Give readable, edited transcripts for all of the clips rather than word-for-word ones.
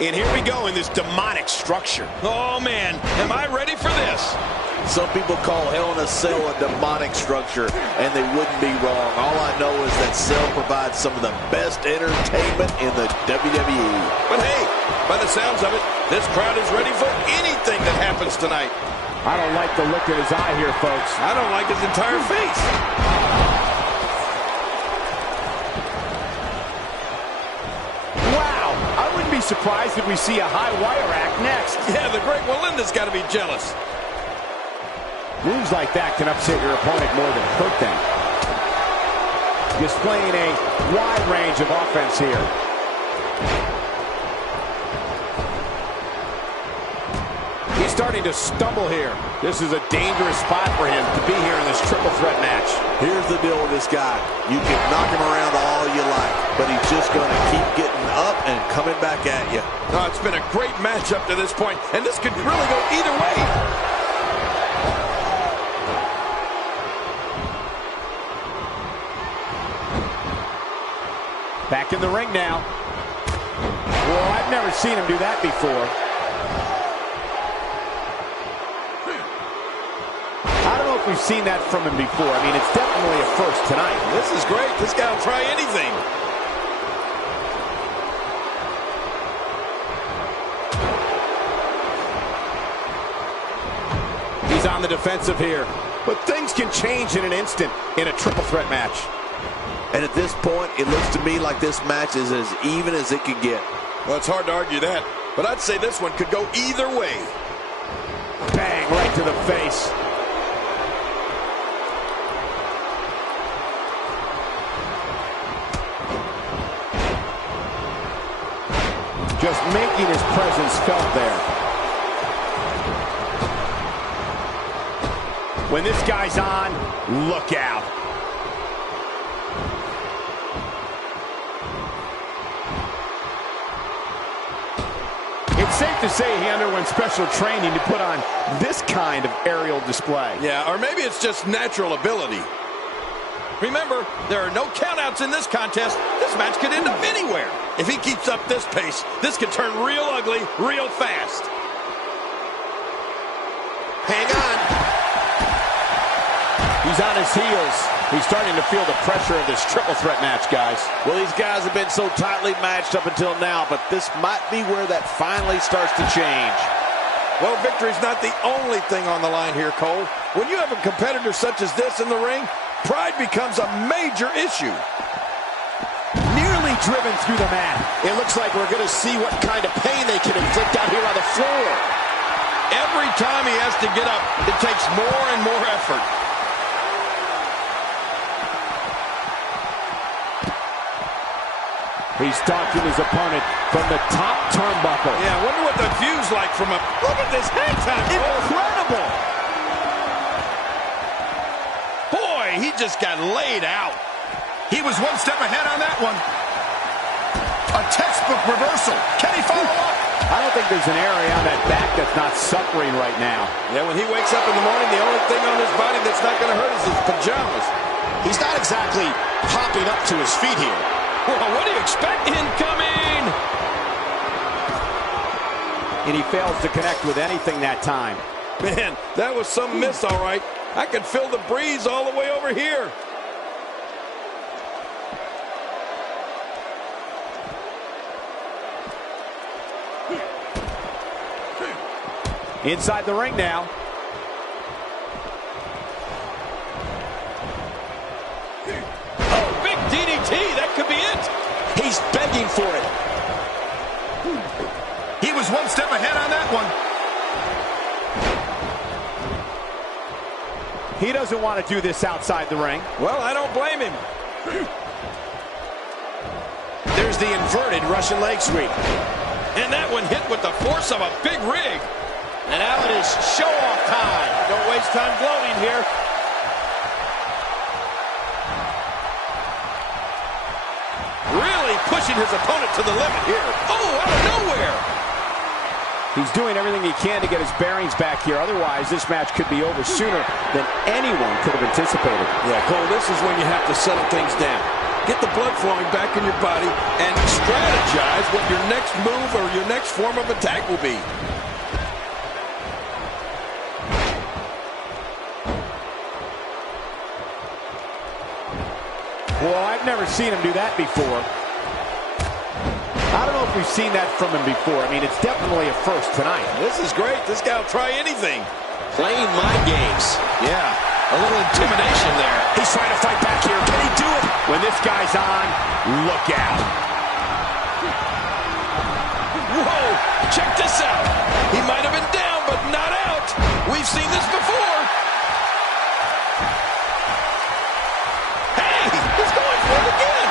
And here we go in this demonic structure. Oh, man, am I ready for this? Some people call Hell in a Cell a demonic structure, and they wouldn't be wrong. All I know is that Cell provides some of the best entertainment in the WWE. But hey, by the sounds of it, this crowd is ready for anything that happens tonight. I don't like the look in his eye here, folks. I don't like his entire face. Wow, I wouldn't be surprised if we see a high wire act next. Yeah, the great Walinda's got to be jealous. Moves like that can upset your opponent more than hurt them. Displaying a wide range of offense here. He's starting to stumble here. This is a dangerous spot for him to be here in this triple threat match. Here's the deal with this guy. You can knock him around all you like, but he's just going to keep getting up and coming back at you. Oh, it's been a great match up to this point, and this could really go either way. Back in the ring now. Well, I've never seen him do that before. I don't know if we've seen that from him before. I mean, it's definitely a first tonight. This is great. This guy will try anything. He's on the defensive here. But things can change in an instant in a triple threat match. And at this point, it looks to me like this match is as even as it could get. Well, it's hard to argue that, but I'd say this one could go either way. Bang, right to the face. Just making his presence felt there. When this guy's on, look out. It's safe to say he underwent special training to put on this kind of aerial display. Yeah, or maybe it's just natural ability. Remember, there are no countouts in this contest. This match could end up anywhere. If he keeps up this pace, this could turn real ugly real fast. Hang on. He's on his heels. He's starting to feel the pressure of this triple threat match, guys. Well, these guys have been so tightly matched up until now, but this might be where that finally starts to change. Well, victory's not the only thing on the line here, Cole. When you have a competitor such as this in the ring, pride becomes a major issue. Nearly driven through the mat. It looks like we're going to see what kind of pain they can inflict out here on the floor. Every time he has to get up, it takes more and more effort. He's stalking his opponent from the top turnbuckle. Yeah, I wonder what the view's like from a... Look at this hang time. Incredible. Boy, he just got laid out. He was one step ahead on that one. A textbook reversal. Can he follow up? I don't think there's an area on that back that's not suffering right now. Yeah, when he wakes up in the morning, the only thing on his body that's not going to hurt is his pajamas. He's not exactly hopping up to his feet here. Well, what do you expect? Incoming! And he fails to connect with anything that time. Man, that was some miss, all right. I could feel the breeze all the way over here. Inside the ring now. Oh, big DDT. That could be it. He's begging for it. He was one step ahead on that one. He doesn't want to do this outside the ring. Well, I don't blame him. There's the inverted Russian leg sweep. And that one hit with the force of a big rig. And now it is show-off time. Don't waste time gloating here. Really pushing his opponent to the limit here. Oh, out of nowhere. He's doing everything he can to get his bearings back here. Otherwise, this match could be over sooner than anyone could have anticipated. Yeah, Cole, this is when you have to settle things down. get the blood flowing back in your body, and strategize what your next move or your next form of attack will be. Well, I've never seen him do that before. I don't know if we've seen that from him before. I mean, it's definitely a first tonight. This is great. This guy will try anything. Playing mind games. Yeah, a little intimidation there. He's trying to fight back here. Can he do it? When this guy's on, look out. Whoa, check this out. He might have been down, but not out. We've seen this before. Hey, he's going for it again.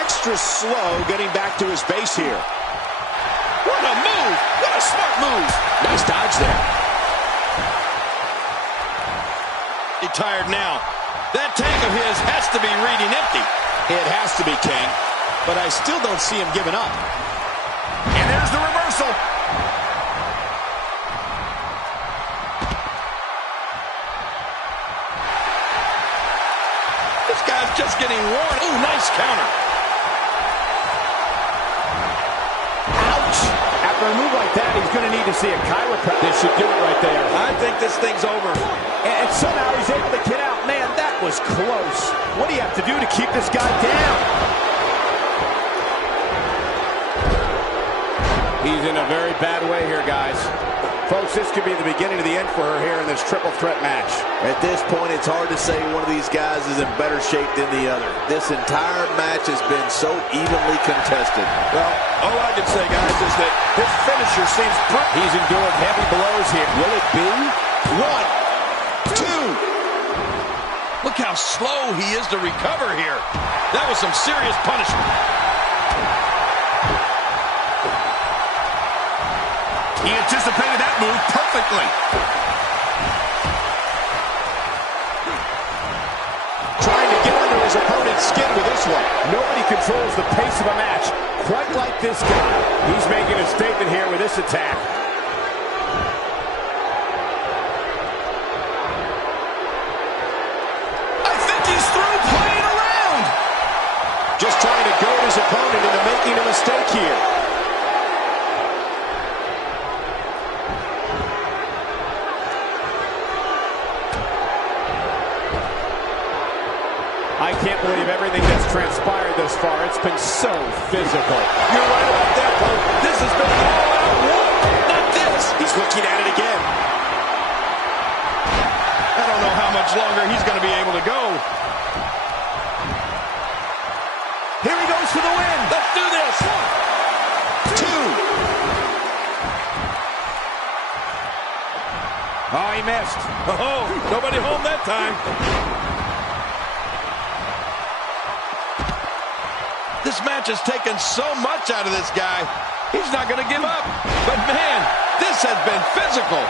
Extra slow getting back to his base here. What a move. What a smart move. Nice dodge there. He's tired now. That tank of his has to be reading empty. It has to be, King. But I still don't see him giving up. And there's the reversal. This guy's just getting worn. Ooh, nice counter. Ouch! After a move like that, he's going to need to see a chiropractor. This should do it right there. I think this thing's over. And somehow he's able to get out. Man, that was close. What do you have to do to keep this guy down? He's in a very bad way here, guys. Folks, this could be the beginning of the end for her here in this triple threat match. At this point, it's hard to say one of these guys is in better shape than the other. This entire match has been so evenly contested. Well, all I can say, guys, is that his finisher seems He's endured heavy blows here. Will it be? 1, 2. Look how slow he is to recover here. That was some serious punishment. He anticipated that move perfectly. Trying to get under his opponent's skin with this one. Nobody controls the pace of a match quite like this guy. He's making a statement here with this attack. I think he's through playing around. Just trying to goad his opponent into making a mistake here. I can't believe everything that's transpired thus far. It's been so physical. You're right about that, Cole. This has been an all-out war. Not this. He's looking at it again. I don't know how much longer he's going to be able to go. Here he goes for the win. Let's do this. 2. Oh, he missed. Oh, nobody home that time. This match has taken so much out of this guy. He's not going to give up. But, man, this has been physical.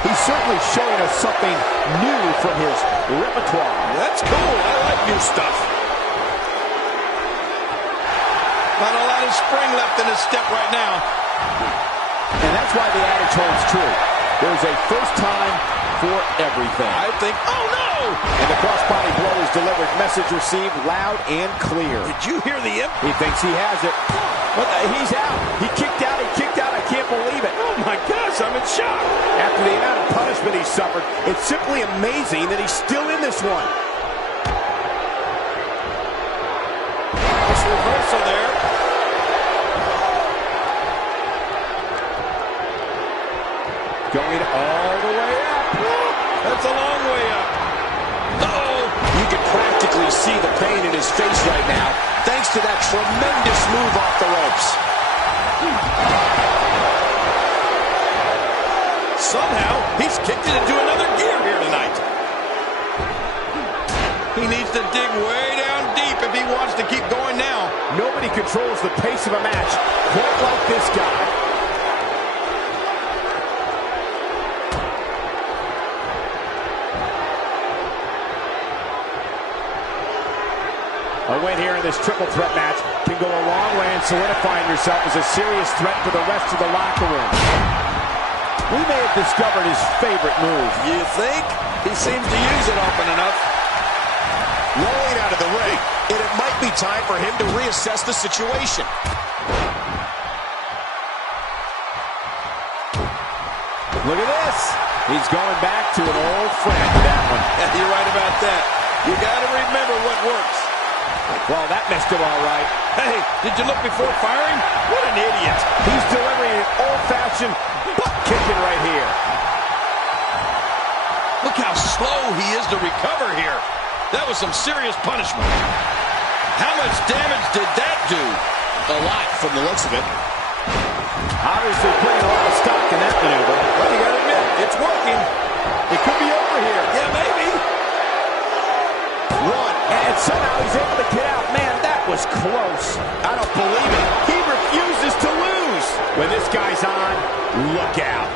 He's certainly showing us something new from his repertoire. That's cool. I like new stuff. Not a lot of spring left in his step right now. And that's why the adage holds true. There's a first time for everything. I think, oh no! And the crossbody blow is delivered. Message received loud and clear. Did you hear the imp? He thinks he has it. But he's out. He kicked out. He kicked out. I can't believe it. Oh my gosh, I'm in shock. After the amount of punishment he suffered, it's simply amazing that he's still in this one. Nice reversal there. Going all the way up. That's a long way up. Uh-oh. You can practically see the pain in his face right now, thanks to that tremendous move off the ropes. Somehow, he's kicked it into another gear here tonight. He needs to dig way down deep if he wants to keep going now. Nobody controls the pace of a match quite like this guy. A win here in this triple threat match can go a long way in solidifying yourself as a serious threat for the rest of the locker room. We may have discovered his favorite move. You think? He seems to use it often enough. rolling out of the ring, and it might be time for him to reassess the situation. Look at this. He's going back to an old friend with that one. Yeah, you're right about that. You got to remember what works. Well, that missed him all right. Hey, did you look before firing? What an idiot. He's delivering an old-fashioned butt kicking right here. Look how slow he is to recover here. That was some serious punishment. How much damage did that do? A lot from the looks of it. Obviously putting a lot of stock in that maneuver. Well, you got to admit, it's working. It could be over here. Yeah, maybe. One, and somehow he's able to get out. Man, that was close. I don't believe it. He refuses to lose. When this guy's on, look out.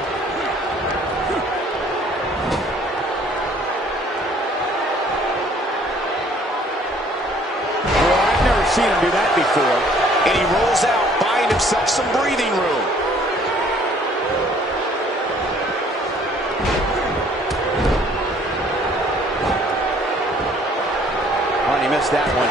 Well, I've never seen him do that before. And he rolls out, buying himself some breathing room. Oh, he missed that one.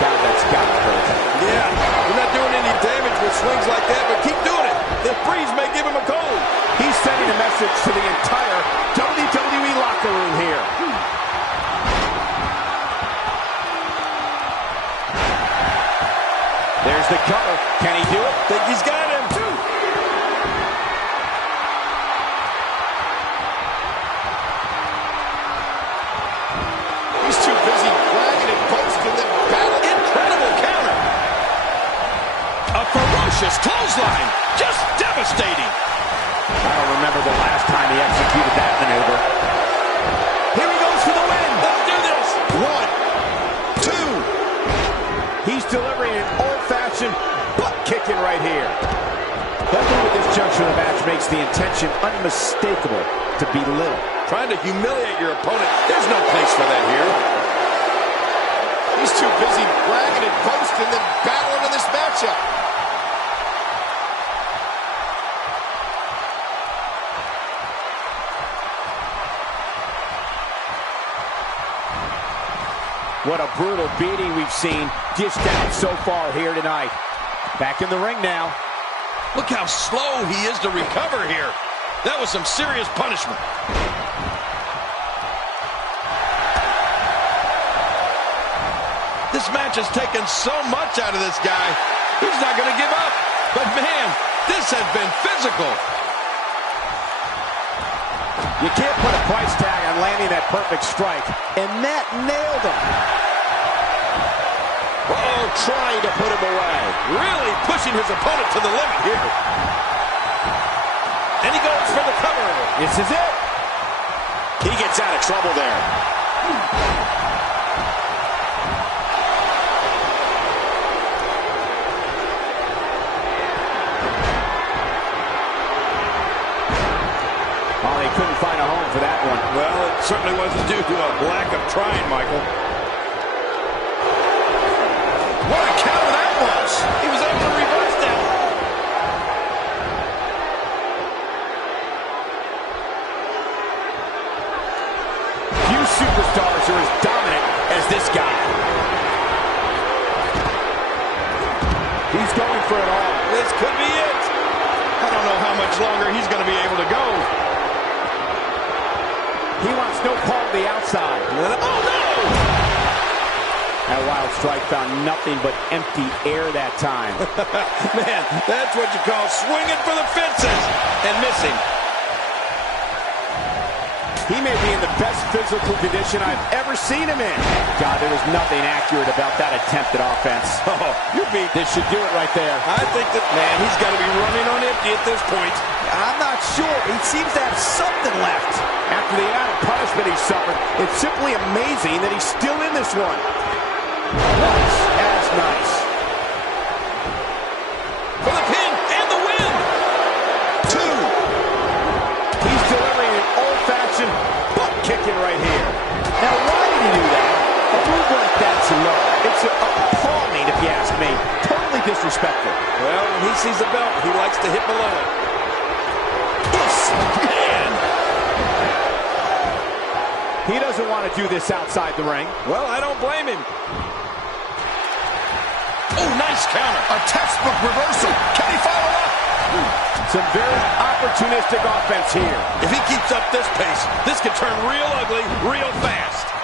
God, that's gotta hurt. Yeah, you're not doing any damage with swings like that, but keep doing it. This breeze may give him a cold. He's sending a message to the entire WWE locker room here. There's the cover. Can he do it? Think he's got him. He's too busy bragging and boasting that battle. Incredible counter. A ferocious clothesline. Just devastating. I don't remember the last time he executed that maneuver. Here he goes for the win. Let's do this. 1, 2. He's delivering an old-fashioned butt kicking right here. Nothing with this juncture of the match makes the intention unmistakable to belittle. Trying to humiliate your opponent. There's no place for that here. He's too busy bragging and boasting than battling in this matchup. What a brutal beating we've seen dished out so far here tonight. Back in the ring now. Look how slow he is to recover here. That was some serious punishment. This match has taken so much out of this guy. He's not going to give up. But man, this has been physical. You can't put a price tag on landing that perfect strike. And that nailed him. Oh, trying to put him away. Really pushing his opponent to the limit here. And he goes for the cover. This is it. He gets out of trouble there. Oh, he couldn't find a home for that one. Well, it certainly wasn't due to a lack of trying, Michael. What a counter that was. He was able to reverse that. Few superstars are as dominant as this guy. He's going for it all. This could be it. I don't know how much longer he's going to be able to go. He wants no part of the outside. Oh, no! That wild strike found nothing but empty air that time. Man, that's what you call swinging for the fences and missing. He may be in the best physical condition I've ever seen him in. God, there was nothing accurate about that attempted offense. Oh, you're beat. This should do it right there. I think that, man, he's got to be running on empty at this point. I'm not sure. He seems to have something left. After the amount of punishment he suffered, it's simply amazing that he's still in this one. Nice as nice. For the pin and the win. 2. He's delivering an old-fashioned butt kicking right here. Now, why did he do that? A move like that's low. It's appalling, if you ask me. Totally disrespectful. Well, when he sees the belt, he likes to hit below it. Yes, man. He doesn't want to do this outside the ring. Well, I don't blame him. Oh, nice counter. A textbook reversal. Can he follow up? Some very opportunistic offense here. If he keeps up this pace, this could turn real ugly real fast.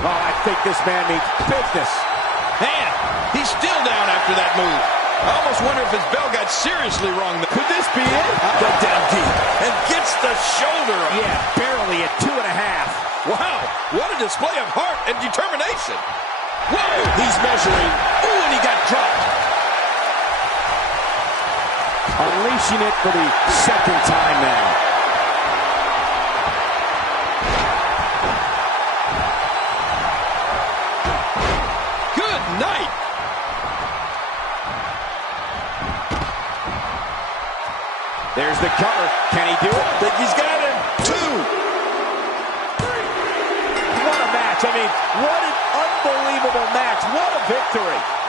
Oh, I think this man means business. Man, he's still down after that move. I almost wonder if his bell got seriously wrong. Could this be it? Got down deep and gets the shoulder up. Yeah, barely at 2.5. Wow, what a display of heart and determination. Whoa, He's measuring. Ooh, and he got dropped. Unleashing it for the second time now. good night. There's the cover. Can he do it? I think he's got him. 2. What a match. I mean, what an unbelievable match. What a victory.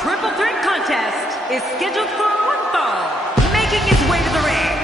triple threat contest is scheduled for one fall, making his way to the ring.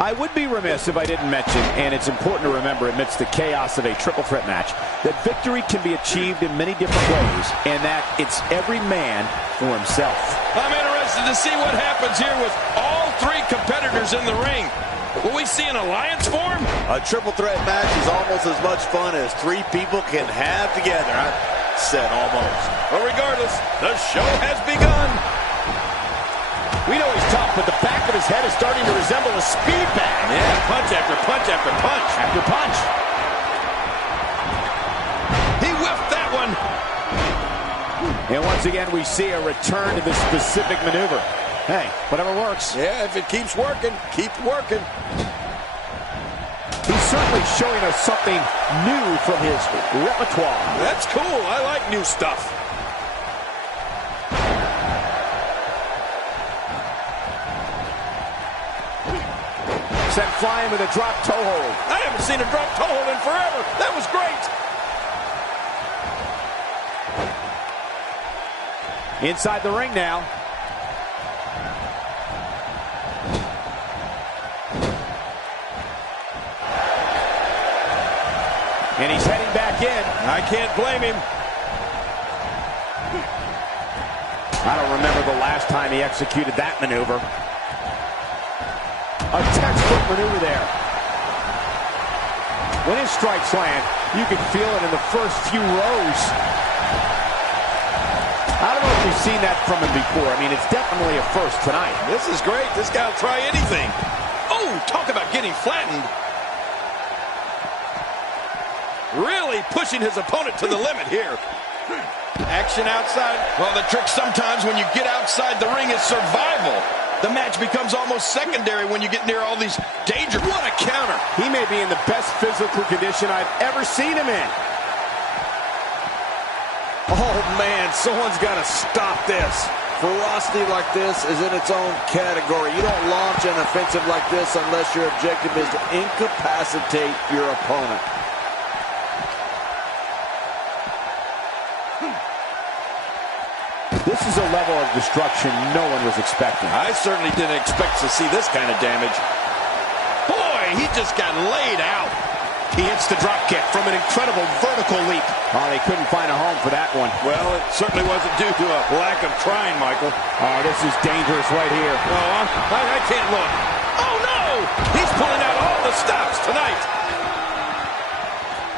I would be remiss if I didn't mention, and it's important to remember amidst the chaos of a triple threat match, that victory can be achieved in many different ways, and that it's every man for himself. I'm interested to see what happens here with all three competitors in the ring. Will we see an alliance form? A triple threat match is almost as much fun as three people can have together. I said almost. Well, regardless, the show has begun. We know he's tough, but the back of his head is starting to resemble a speed bag. Yeah, punch after punch after punch. After punch. He whiffed that one. And once again, we see a return to this specific maneuver. Hey, whatever works. Yeah, if it keeps working, keep working. He's certainly showing us something new from his repertoire. That's cool. I like new stuff. Sent flying with a drop toe hold. I haven't seen a drop toe hold in forever. That was great. Inside the ring now. And he's heading back in. I can't blame him. I don't remember the last time he executed that maneuver. A textbook maneuver there. When his strikes land, you can feel it in the first few rows. I don't know if you've seen that from him before. I mean, it's definitely a first tonight. This is great. This guy will try anything. Oh, talk about getting flattened. Really pushing his opponent to the limit here. Action outside. Well, the trick sometimes when you get outside the ring is survival. The match becomes almost secondary when you get near all these dangers. What a counter. He may be in the best physical condition I've ever seen him in. Oh, man, someone's got to stop this. Ferocity like this is in its own category. You don't launch an offensive like this unless your objective is to incapacitate your opponent. This is a level of destruction no one was expecting. I certainly didn't expect to see this kind of damage. Boy, he just got laid out. He hits the drop kick from an incredible vertical leap. Oh, they couldn't find a home for that one. Well, it certainly wasn't due to a lack of trying, Michael. Oh, this is dangerous right here. No, I can't look. Oh, no! He's pulling out all the stops tonight.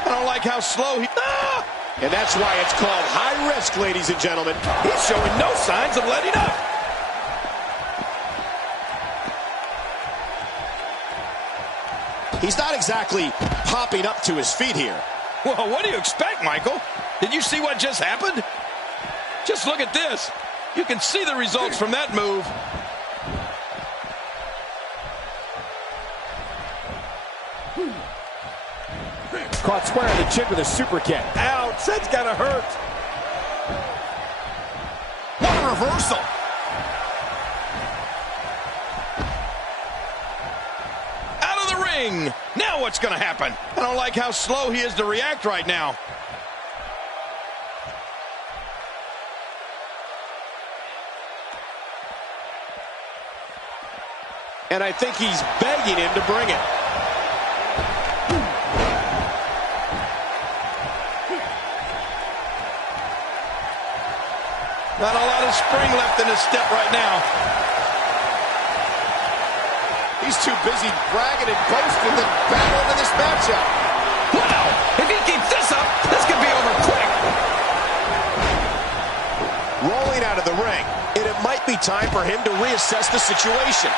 I don't like how slow he... Ah! And that's why it's called high risk, ladies and gentlemen. He's showing no signs of letting up. He's not exactly popping up to his feet here. Well, what do you expect, Michael? Did you see what just happened? Just look at this. You can see the results from that move. Caught square on the chin with a super kick. Ouch, that's gotta hurt. What a reversal. Out of the ring. Now what's gonna happen? I don't like how slow he is to react right now. And I think he's begging him to bring it. Not a lot of spring left in his step right now. He's too busy bragging and boasting than battling in this matchup. Wow! If he keeps this up, this could be over quick. Rolling out of the ring, and it might be time for him to reassess the situation.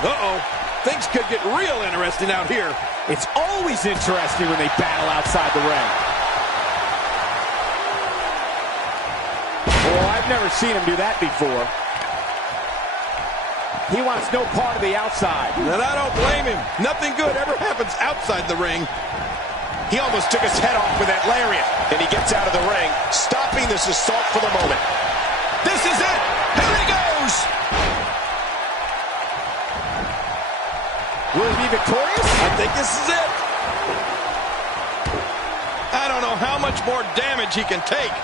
Uh-oh. Things could get real interesting out here. It's always interesting when they battle outside the ring. Well, I've never seen him do that before. He wants no part of the outside. And I don't blame him. Nothing good ever happens outside the ring. He almost took his head off with that lariat. And he gets out of the ring, stopping this assault for the moment. This is it. Here he goes. Will he be victorious? I think this is it. I don't know how much more damage he can take.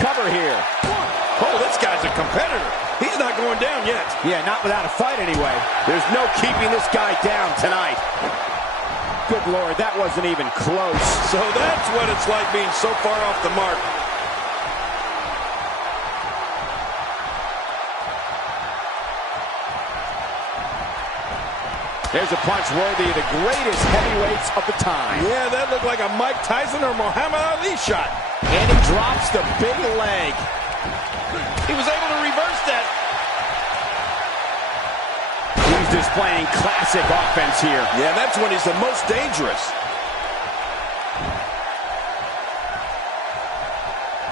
Cover here. Oh, this guy's a competitor. He's not going down yet. Yeah, not without a fight anyway. There's no keeping this guy down tonight. Good Lord, that wasn't even close. So that's what it's like being so far off the mark. There's a punch worthy of the greatest heavyweights of the time. Yeah, that looked like a Mike Tyson or Muhammad Ali shot. And he drops the big leg. He was able to reverse that. He's displaying classic offense here. Yeah, that's when he's the most dangerous.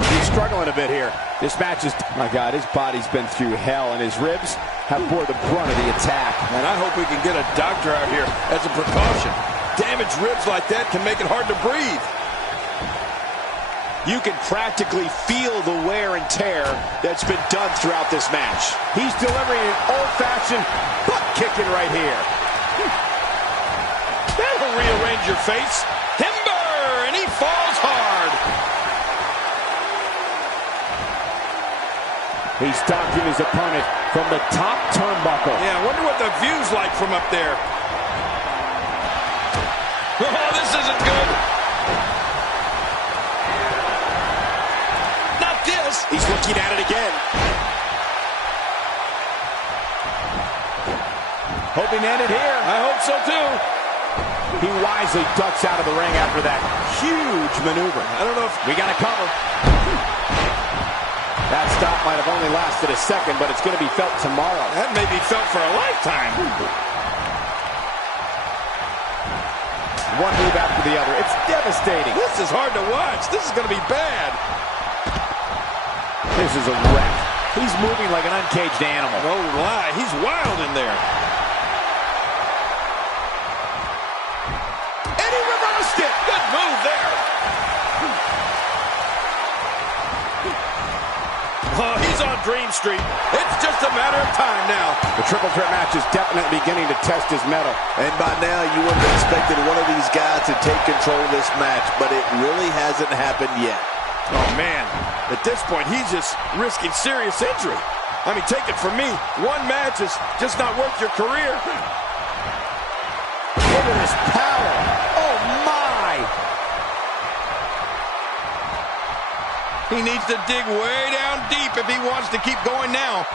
He's struggling a bit here. This match is... My God, his body's been through hell, and his ribs have bore the brunt of the attack. And I hope we can get a doctor out here as a precaution. Damaged ribs like that can make it hard to breathe. You can practically feel the wear and tear that's been done throughout this match. He's delivering an old-fashioned butt kicking right here. That'll rearrange your face. Timber! And he falls hard. He's stalking his opponent from the top turnbuckle. Yeah, I wonder what the view's like from up there. Oh, this isn't good. Not this. He's looking at it again. Hoping to end it here. I hope so, too. He wisely ducks out of the ring after that huge maneuver. I don't know if... We got to cover. That stop might have only lasted a second, but it's going to be felt tomorrow. That may be felt for a lifetime. One move after the other. It's devastating. This is hard to watch. This is going to be bad. This is a wreck. He's moving like an uncaged animal. No lie. He's wild in there. And he reversed it. Good move there. Oh, he's on Dream Street. It's just a matter of time now. The triple threat match is definitely beginning to test his mettle. And by now, you would have expected one of these guys to take control of this match, but it really hasn't happened yet. Oh, man. At this point, he's just risking serious injury. I mean, take it from me. One match is just not worth your career. Look at his power. Oh, my. He needs to dig way down deep if he wants to keep going now.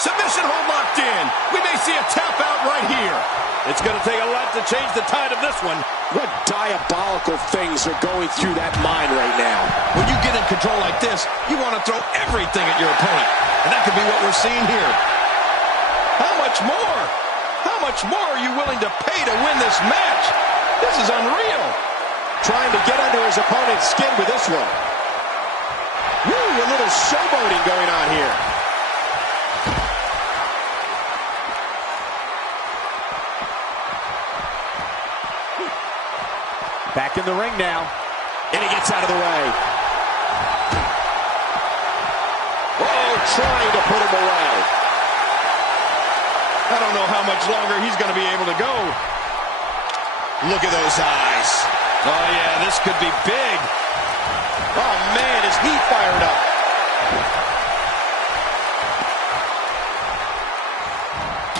Submission hold locked in. We may see a tap out right here. It's going to take a lot to change the tide of this one. What diabolical things are going through that mind right now? When you get in control like this, you want to throw everything at your opponent. And that could be what we're seeing here. How much more? How much more are you willing to pay to win this match? This is unreal. Trying to get under his opponent's skin with this one. Woo, a little showboating going on here. Back in the ring now. And he gets out of the way. Oh, trying to put him away. I don't know how much longer he's going to be able to go. Look at those eyes. Oh, yeah, this could be big. Oh, man, is he fired up.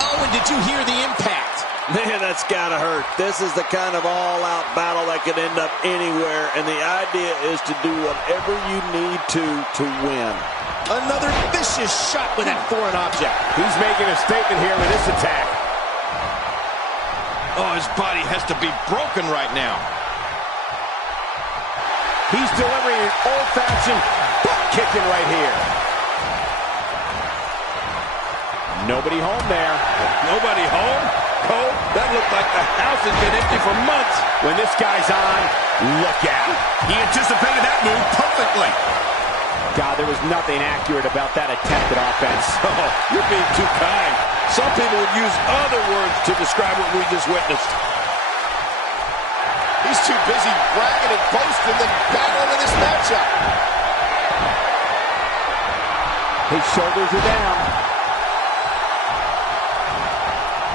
Oh, and did you hear the impact? Man, that's gotta hurt. This is the kind of all-out battle that could end up anywhere, and the idea is to do whatever you need to win. Another vicious shot with that foreign object. He's making a statement here with this attack. Oh, his body has to be broken right now. He's delivering an old-fashioned butt kicking right here. Nobody home there. Nobody home? Cole, that looked like the house has been empty for months. When this guy's on, look out. He anticipated that move perfectly. God, there was nothing accurate about that attempted offense. Oh, you're being too kind. Some people would use other words to describe what we just witnessed. He's too busy bragging and boasting than battling in this matchup. His shoulders are down.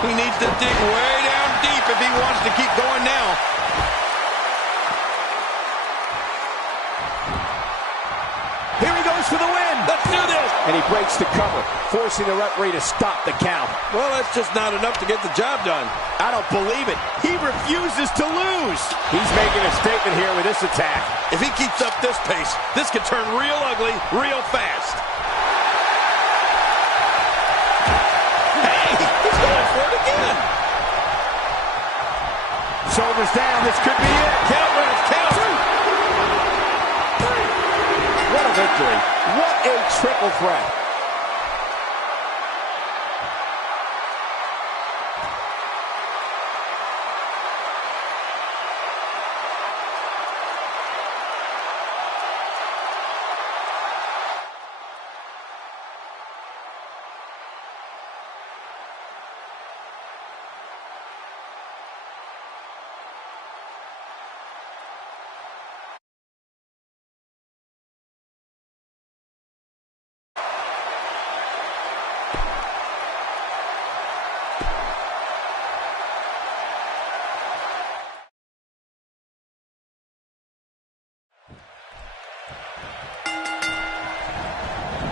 He needs to dig way down deep if he wants to keep going now. Here he goes for the win. Let's do this. And he breaks the cover, forcing the referee to stop the count. Well, that's just not enough to get the job done. I don't believe it. He refuses to lose. He's making a statement here with this attack. If he keeps up this pace, this could turn real ugly real fast. Hey, he's going for it again. Shoulders down. This could be it. Count, Ref, count. What a victory. What a triple threat.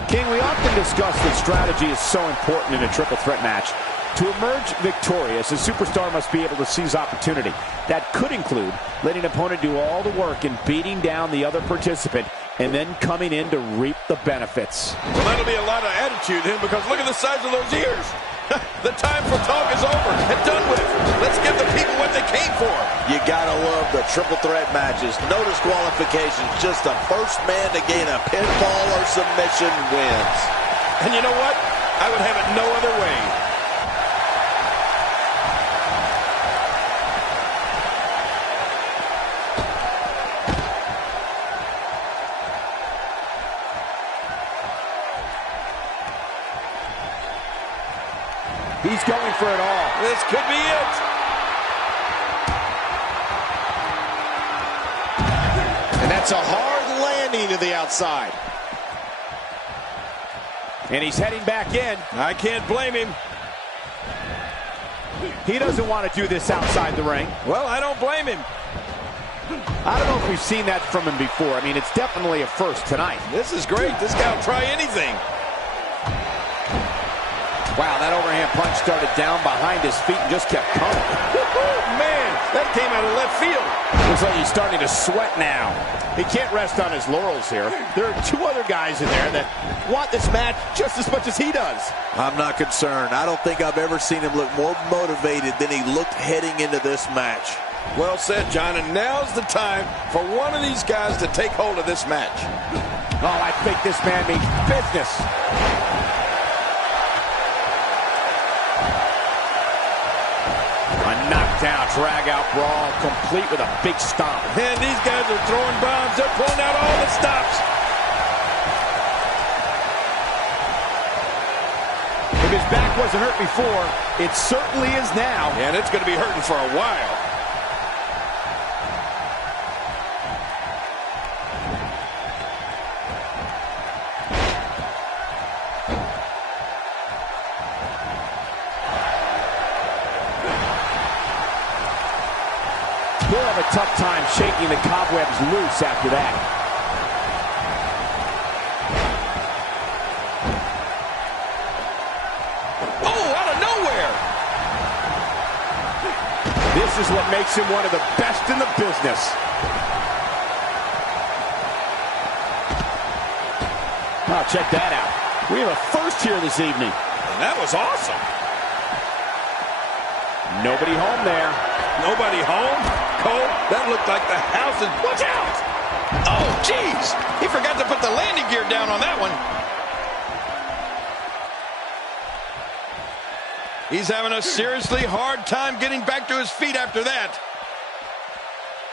King, we often discuss that strategy is so important in a triple threat match. To emerge victorious, a superstar must be able to seize opportunity. That could include letting an opponent do all the work and beating down the other participant and then coming in to reap the benefits. Well, that'll be a lot of attitude in, because look at the size of those ears. The time for talk is over and done with. Let's give the people what they came for. You gotta love the triple threat matches. No disqualifications. Just the first man to gain a pinfall or submission wins. And you know what? I would have it no other way. He's going for it all. This could be it. And that's a hard landing to the outside. And he's heading back in. I can't blame him. He doesn't want to do this outside the ring. Well, I don't blame him. I don't know if we've seen that from him before. I mean, it's definitely a first tonight. This is great. This guy will try anything. Wow, that overhand punch started down behind his feet and just kept coming. Man, that came out of left field. Looks like he's starting to sweat now. He can't rest on his laurels here. There are two other guys in there that want this match just as much as he does. I'm not concerned. I don't think I've ever seen him look more motivated than he looked heading into this match. Well said, John, and now's the time for one of these guys to take hold of this match. Oh, I think this man means business. A knockdown, drag-out brawl, complete with a big stomp. And these guys are throwing bombs. They're pulling out all the stops. If his back wasn't hurt before, it certainly is now. And it's going to be hurting for a while. He'll have a tough time shaking the cobwebs loose after that. Oh, out of nowhere! This is what makes him one of the best in the business. Oh, check that out. We have a first here this evening. And that was awesome. Nobody home there. Nobody home? Cole, that looked like the house is... Watch out! Oh, jeez! He forgot to put the landing gear down on that one. He's having a seriously hard time getting back to his feet after that.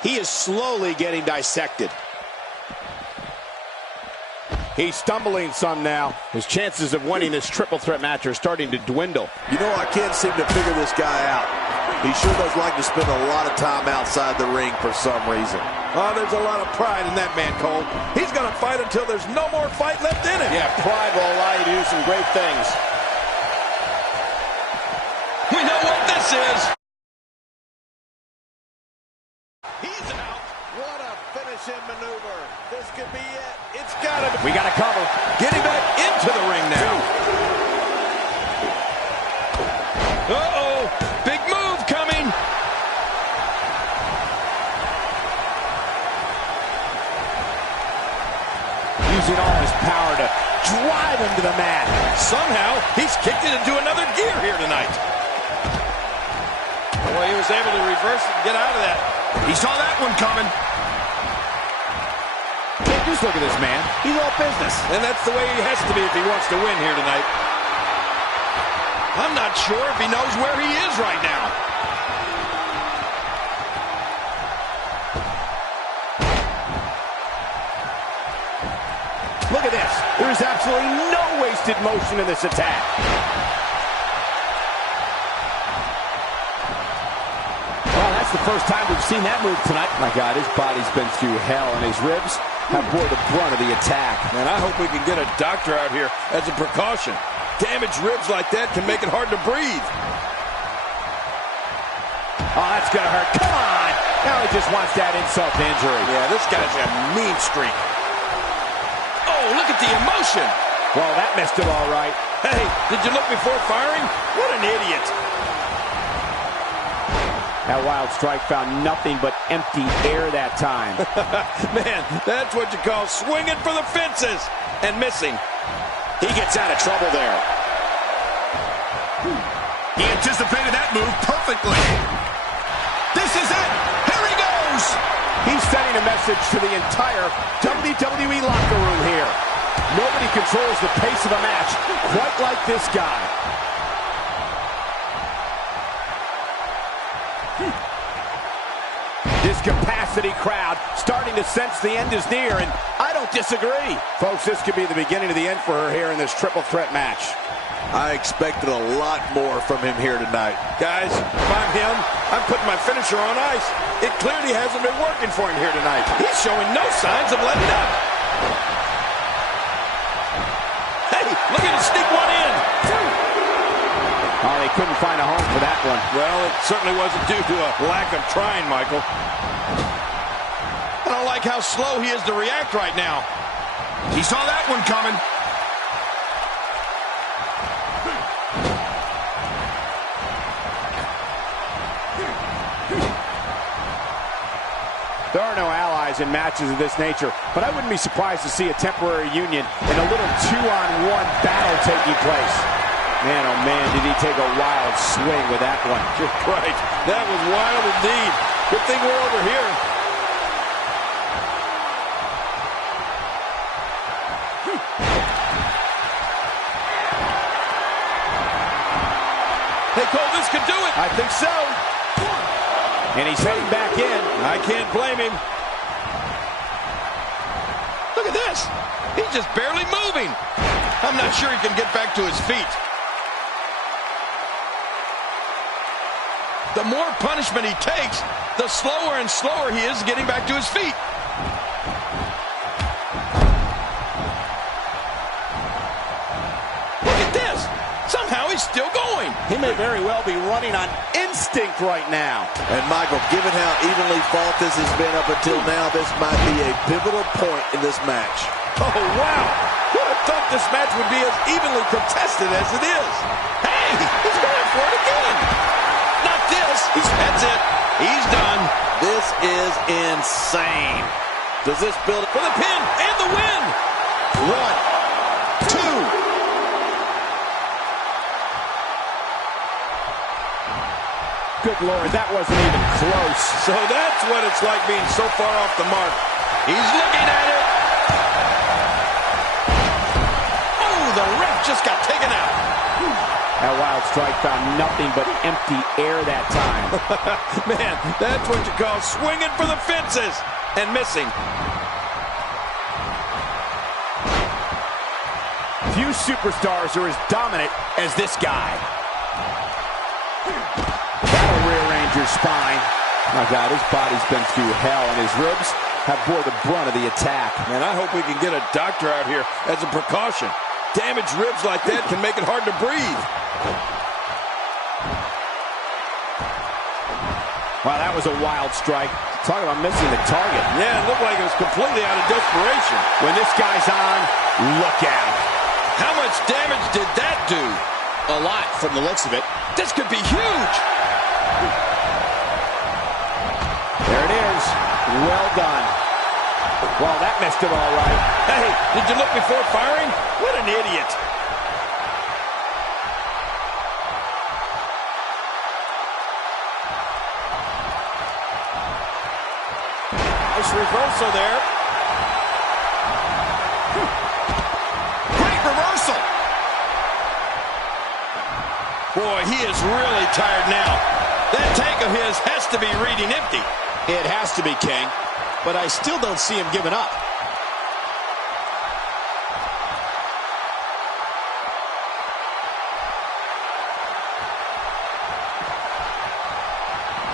He is slowly getting dissected. He's stumbling some now. His chances of winning this triple threat match are starting to dwindle. You know, I can't seem to figure this guy out. He sure does like to spend a lot of time outside the ring for some reason. Oh, there's a lot of pride in that man, Cole. He's going to fight until there's no more fight left in him. Yeah, pride will allow you to do some great things. We know what this is. He's out. What a finishing maneuver. This could be it. It's got to be. We got to cover. Getting back into the ring now. Uh-oh. Big move coming. Using all his power to drive him to the mat. Somehow, he's kicked it into another gear here tonight. Boy, he was able to reverse it and get out of that. He saw that one coming. Just look at this man. He's all business. And that's the way he has to be if he wants to win here tonight. I'm not sure if he knows where he is right now. Look at this. There is absolutely no wasted motion in this attack. Well, that's the first time we've seen that move tonight. My God, his body's been through hell, and his ribs have bore the brunt of the attack. And I hope we can get a doctor out here as a precaution. Damaged ribs like that can make it hard to breathe. Oh, that's going to hurt. Come on. Now he just wants that insult to injury. Yeah, this guy's a mean streak. Oh, look at the emotion. Well, that messed it all right. Hey, did you look before firing? What an idiot. That wild strike found nothing but empty air that time. Man, that's what you call swinging for the fences and missing. He gets out of trouble there. He anticipated that move perfectly. This is it. Here he goes. He's sending a message to the entire WWE locker room here. Nobody controls the pace of a match quite like this guy. This capacity crowd starting to sense the end is near, and I don't disagree. Folks, this could be the beginning of the end for her here in this triple threat match. I expected a lot more from him here tonight. Guys, if I'm him, I'm putting my finisher on ice. It clearly hasn't been working for him here tonight. He's showing no signs of letting up. Hey, look at him sneak one in. Oh, they couldn't find a home for that one. Well, it certainly wasn't due to a lack of trying, Michael. I don't like how slow he is to react right now. He saw that one coming. There are no allies in matches of this nature, but I wouldn't be surprised to see a temporary union and a little two-on-one battle taking place. Man, oh man, did he take a wild swing with that one. You're right. That was wild indeed. Good thing we're over here. Hey, Cole, this could do it. I think so. And he's heading back in. I can't blame him. Look at this. He's just barely moving. I'm not sure he can get back to his feet. The more punishment he takes, the slower and slower he is getting back to his feet. Look at this. Somehow he's still going. He may very well be running on instinct right now. And Michael, given how evenly fought this has been up until now, this might be a pivotal point in this match. Oh, wow. Who would have thought this match would be as evenly contested as it is? Hey, he's going for it again. Not this. That's it. He's done. This is insane. Does this build For the pin and the win. 1, 2. Good Lord, that wasn't even close. So that's what it's like being so far off the mark. He's looking at it. Oh, the ref just got taken out. That wild strike found nothing but empty air that time. Man, that's what you call swinging for the fences and missing. Few superstars are as dominant as this guy. That'll rearrange your spine. My God, his body's been through hell, and his ribs have bore the brunt of the attack. Man, I hope we can get a doctor out here as a precaution. Damaged ribs like that can make it hard to breathe. Wow, that was a wild strike. Talk about missing the target. Yeah, it looked like it was completely out of desperation. When this guy's on, look out. How much damage did that do? A lot from the looks of it. This could be huge. There it is. Well done. Well, that missed it all right. Hey, did you look before firing? What an idiot. Nice reversal there. Great reversal. Boy, he is really tired now. That tank of his has to be reading empty. It has to be, King. But I still don't see him giving up.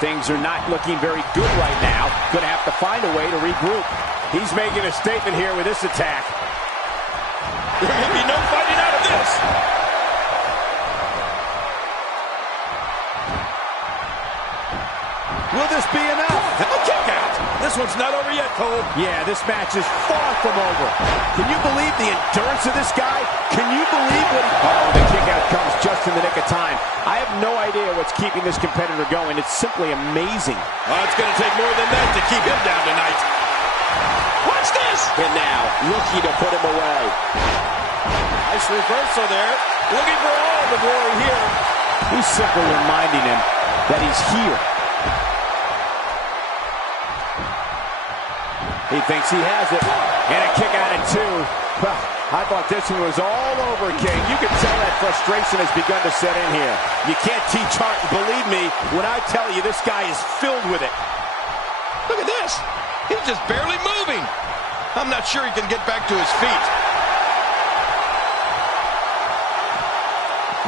Things are not looking very good right now. Going to have to find a way to regroup. He's making a statement here with this attack. There may be no fighting out of this. Will this be enough? A kick out. This one's not over yet, Cole. Yeah, this match is far from over. Can you believe the endurance of this guy? Can you believe what he... Oh, the kick out comes just in the nick of time. I have no idea what's keeping this competitor going. It's simply amazing. Well, it's going to take more than that to keep him down tonight. Watch this. And now, looking to put him away. Nice reversal there. Looking for all the glory here. He's simply reminding him that he's here. He thinks he has it. And a kick out at two. Well, I thought this one was all over, King. You can tell that frustration has begun to set in here. You can't teach art, and believe me when I tell you this guy is filled with it. Look at this. He's just barely moving. I'm not sure he can get back to his feet.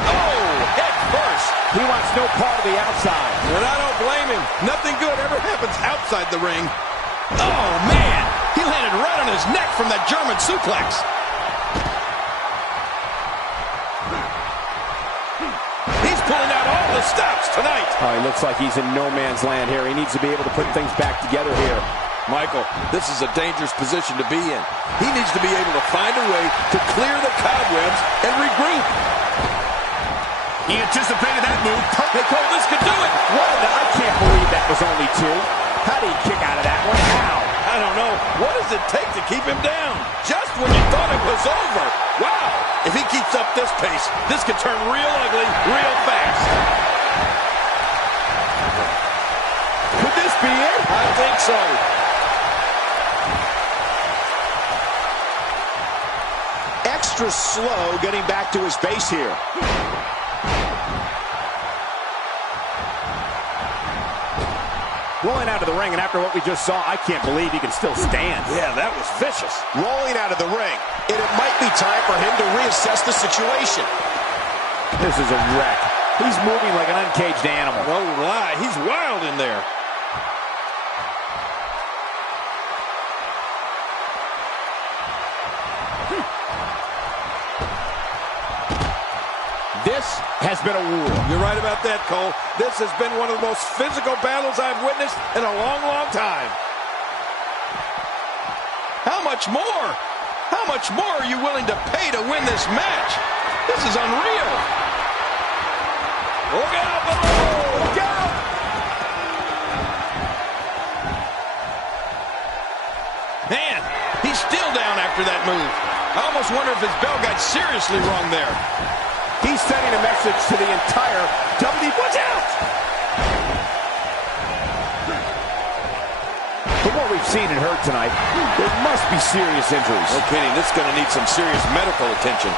Oh, head first. He wants no part of the outside. And I don't blame him. Nothing good ever happens outside the ring. Oh, man. He landed right on his neck from that German suplex. He's pulling out all the stops tonight. Oh, he looks like he's in no man's land here. He needs to be able to put things back together here. Michael, this is a dangerous position to be in. He needs to be able to find a way to clear the cobwebs and regroup. He anticipated that move. Hey, Cole, this could do it. I can't believe that was only two. How did he kick out of that one? How? I don't know. What does it take to keep him down? Just when you thought it was over. Wow. If he keeps up this pace, this could turn real ugly real fast. Could this be it? I think so. Extra slow getting back to his base here. Rolling out of the ring, and after what we just saw, I can't believe he can still stand. Yeah, that was vicious. Rolling out of the ring. And it might be time for him to reassess the situation. This is a wreck. He's moving like an uncaged animal. No lie, he's wild in there. This has been a war. You're right about that, Cole. This has been one of the most physical battles I've witnessed in a long, long time. How much more? How much more are you willing to pay to win this match? This is unreal. Look out, below! Look out! Man, he's still down after that move. I almost wonder if his bell got seriously wrong there. He's sending a message to the entire WWE. Watch out! From what we've seen and heard tonight, there must be serious injuries. No kidding, this is going to need some serious medical attention.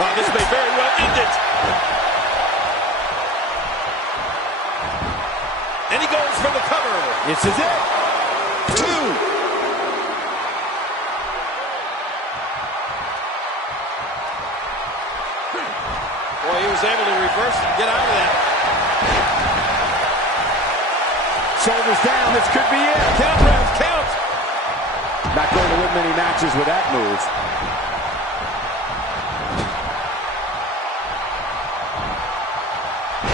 Oh, this goes for the cover. This is it. 2. Boy, he was able to reverse and get out of that. Shoulders down. This could be it. Count, Rev, count. Not going to win many matches with that move.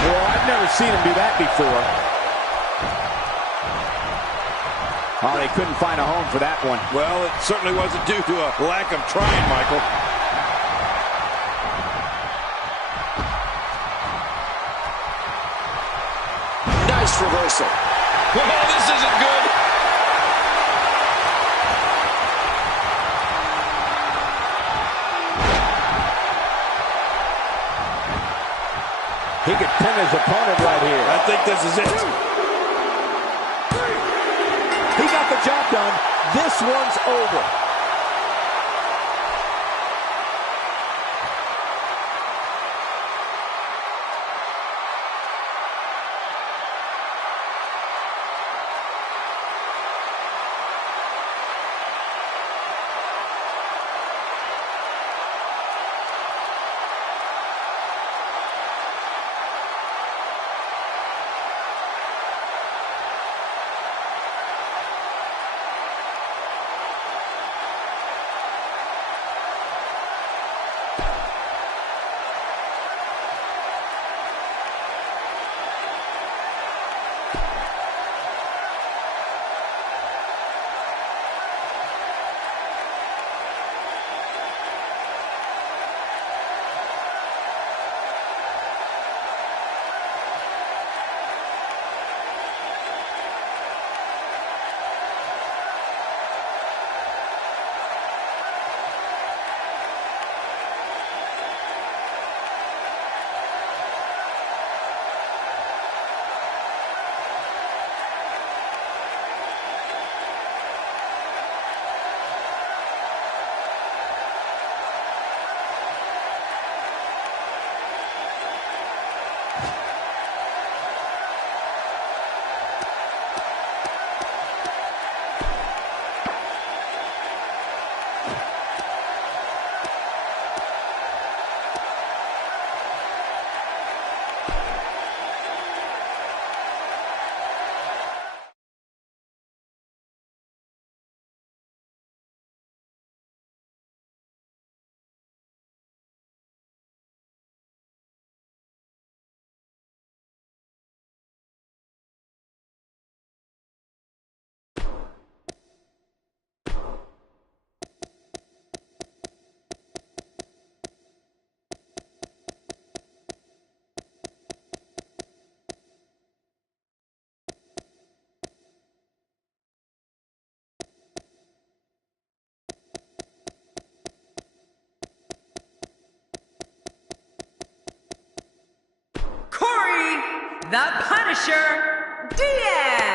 Well, I've never seen him do that before. Oh, they couldn't find a home for that one. Well, it certainly wasn't due to a lack of trying, Michael. Nice reversal. Oh, this isn't good. He could pin his opponent right here. I think this is it. He got the job done. This one's over. The Punisher Diaz.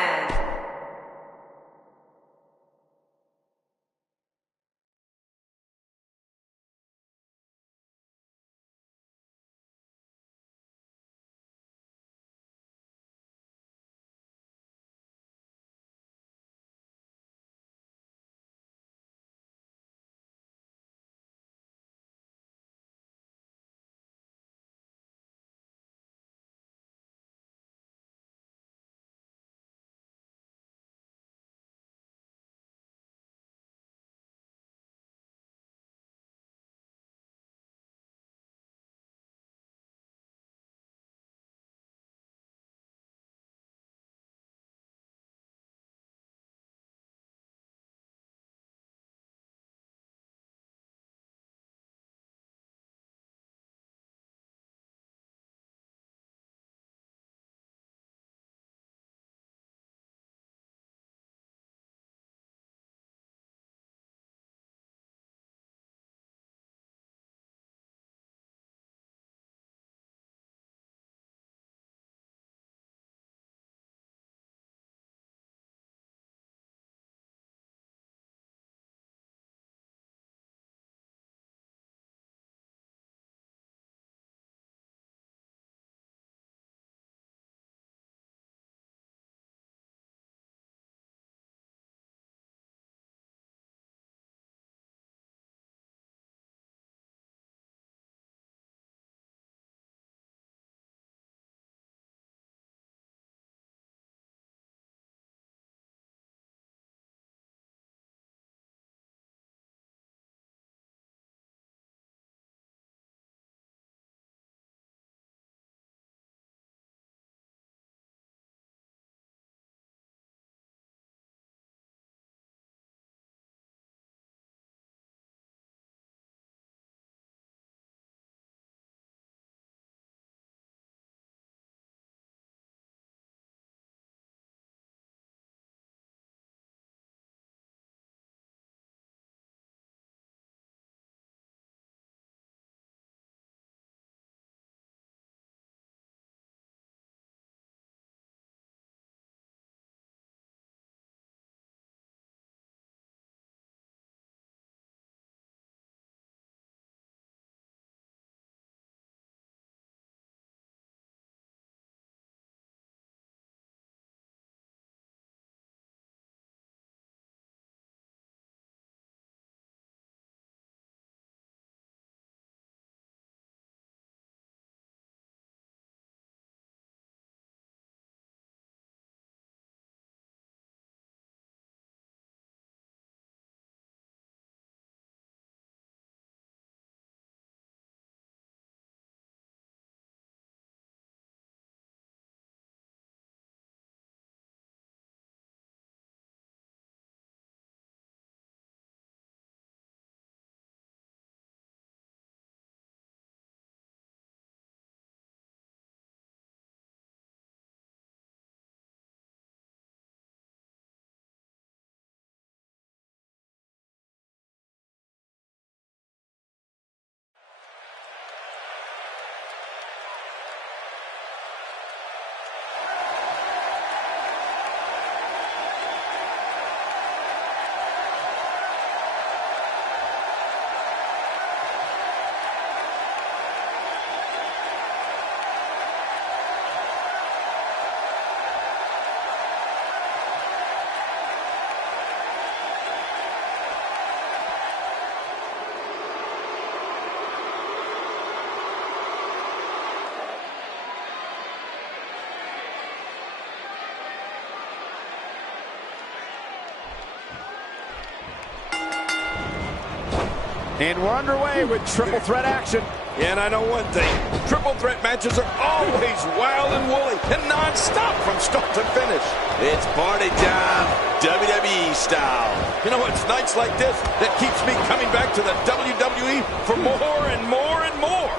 And we're underway with triple threat action. Yeah, and I know one thing. Triple threat matches are always wild and woolly and non-stop from start to finish. It's party time, WWE style. You know, it's nights like this that keeps me coming back to the WWE for more and more and more.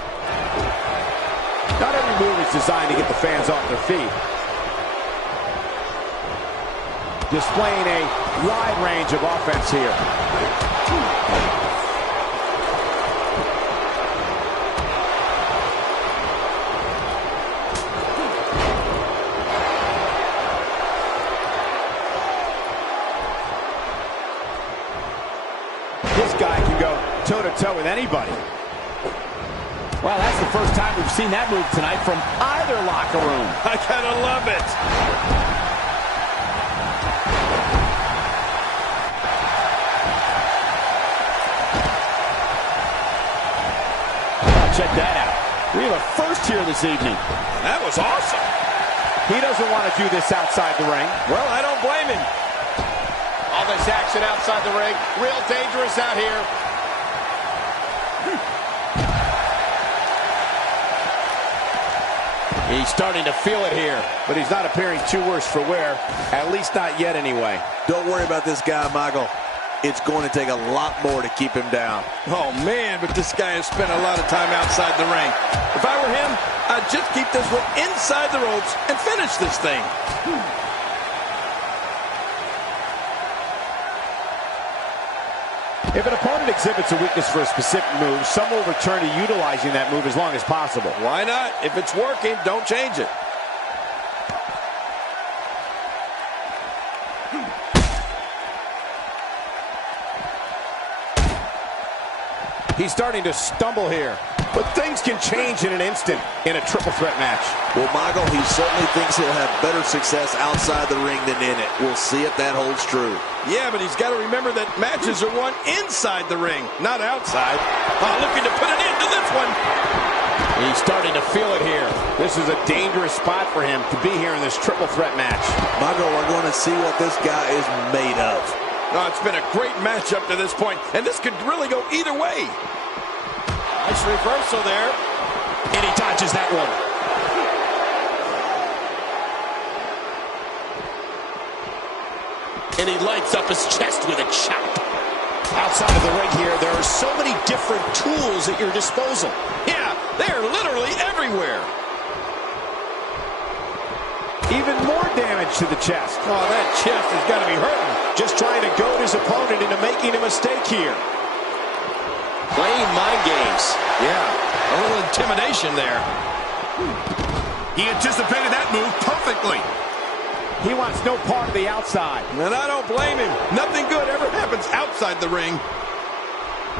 Not every move is designed to get the fans off their feet. Displaying a wide range of offense here. This guy can go toe-to-toe with anybody. Well, that's the first time we've seen that move tonight from either locker room. I gotta love it. Oh, check that out. We have a first here this evening. That was awesome. He doesn't want to do this outside the ring. Well, I don't blame him. All this action outside the ring. Real dangerous out here. He's starting to feel it here, but he's not appearing too worse for wear. At least not yet anyway. Don't worry about this guy, Michael. It's going to take a lot more to keep him down. Oh, man, but this guy has spent a lot of time outside the ring. If I were him, I'd just keep this one inside the ropes and finish this thing. If an opponent exhibits a weakness for a specific move, some will return to utilizing that move as long as possible. Why not? If it's working, don't change it. He's starting to stumble here, but things can change in an instant in a triple threat match. Well, Michael, he certainly thinks he'll have better success outside the ring than in it. We'll see if that holds true. Yeah, but he's got to remember that matches are won inside the ring, not outside. Looking to put an end to this one. He's starting to feel it here. This is a dangerous spot for him to be here in this triple threat match. Michael, we're going to see what this guy is made of. No, it's been a great match up to this point, and this could really go either way. Nice reversal there. And he dodges that one. And he lights up his chest with a chop. Outside of the ring here, there are so many different tools at your disposal. Yeah, they're literally everywhere. Even more damage to the chest. Oh, that chest has got to be hurting. Just trying to goad his opponent into making a mistake here. Playing mind games. Yeah, a little intimidation there. He anticipated that move perfectly. He wants no part of the outside. And I don't blame him. Nothing good ever happens outside the ring.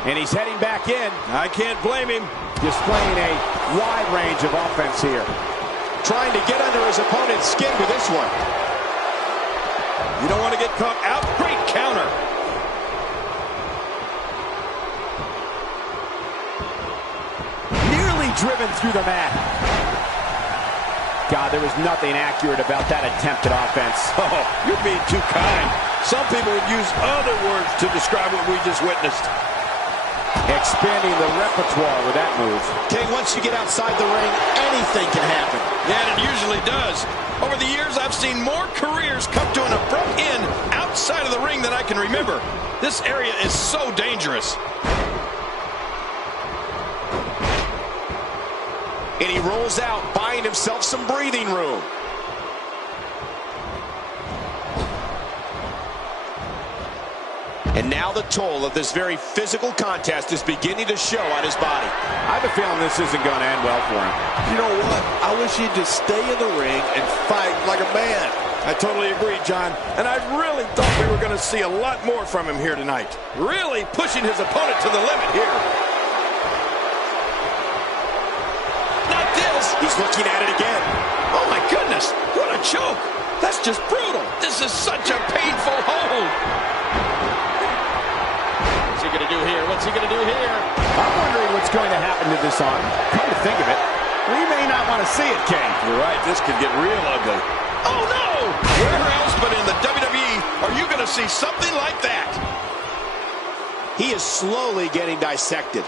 And he's heading back in. I can't blame him. Displaying a wide range of offense here. Trying to get under his opponent's skin with this one. You don't want to get caught out. Great counter. Nearly driven through the mat. God, there was nothing accurate about that attempted offense. Oh, you're being too kind. Some people would use other words to describe what we just witnessed. Expanding the repertoire with that move. King, once you get outside the ring, anything can happen. Yeah, and it usually does. Over the years, I've seen more careers come to an abrupt end outside of the ring than I can remember. This area is so dangerous. And he rolls out, buying himself some breathing room. And now the toll of this very physical contest is beginning to show on his body. I have a feeling this isn't going to end well for him. You know what? I wish he'd just stay in the ring and fight like a man. I totally agree, John. And I really thought we were going to see a lot more from him here tonight. Really pushing his opponent to the limit here. Not this. He's looking at it again. Oh, my goodness. What a choke. That's just brutal. This is such a painful hold. What's he going to do here? What's he going to do here? I'm wondering what's going to happen to this arm. Come to think of it, we may not want to see it, King. You're right. This could get real ugly. Oh, no! Where else but in the WWE are you going to see something like that? He is slowly getting dissected.